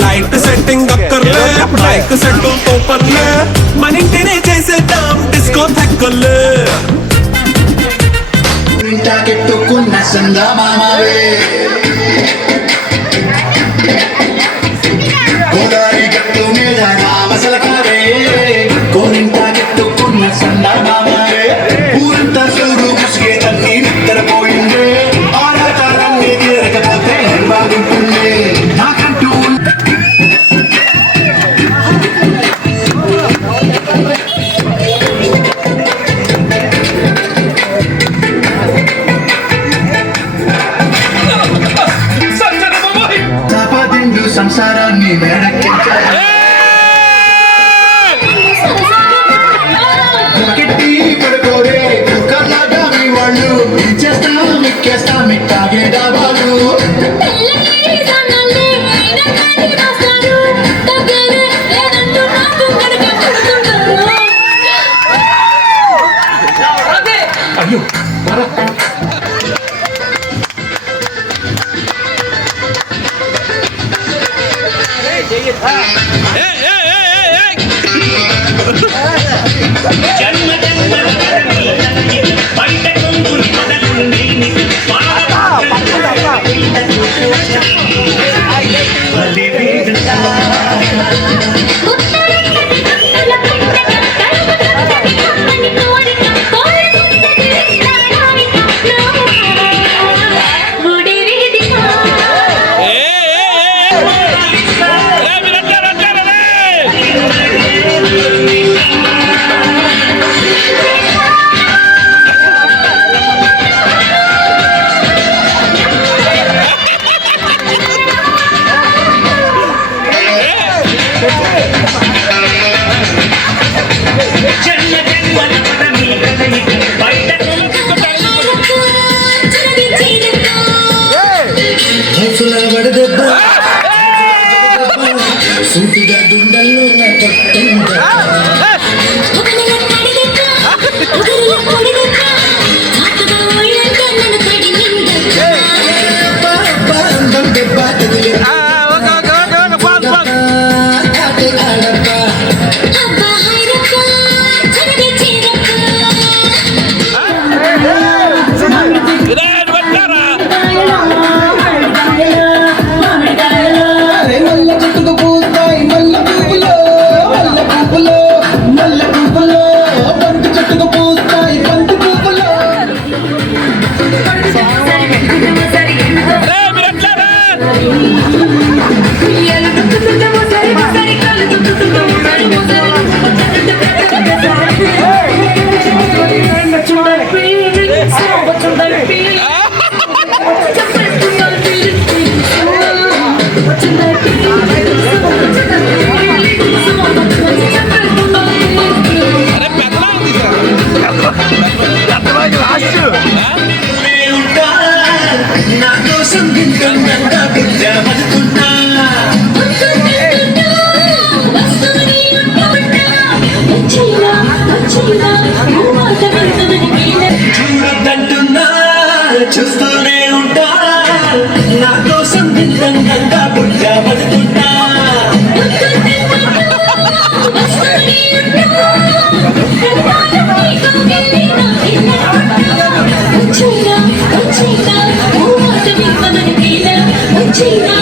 light setting అక్కర్లే mic set తో పర్లే మన ఇంటినే చేసేద్దాం డిస్కో థెక్కలే కెట్టుకున్న సందమామవే గోదారి గట్టు మీద రామసలకారే గోరింట కెట్టుకున్న సందమామవే ఊరంతా సూరు ముసిగే తన్ని నిద్రపోయిందే ఆరాటాలన్నీ తీరకపోతే బాగుంటుంది నాకంటూ సంసారాన్ని మేడకెట్టి పడుకోరే కుక్కర్లాగా మీ వాళ్ళు ఇచ్చేస్తాం ఎక్కేస్తాం ఇట్టాగే డాబాలు అయ్యో సూటిగా గుండెల్లో చూడద్దంటున్నా చూస్తూనే ఉంటా నా కోసం నిజంగా బుద్ధ బతుకున్నా China,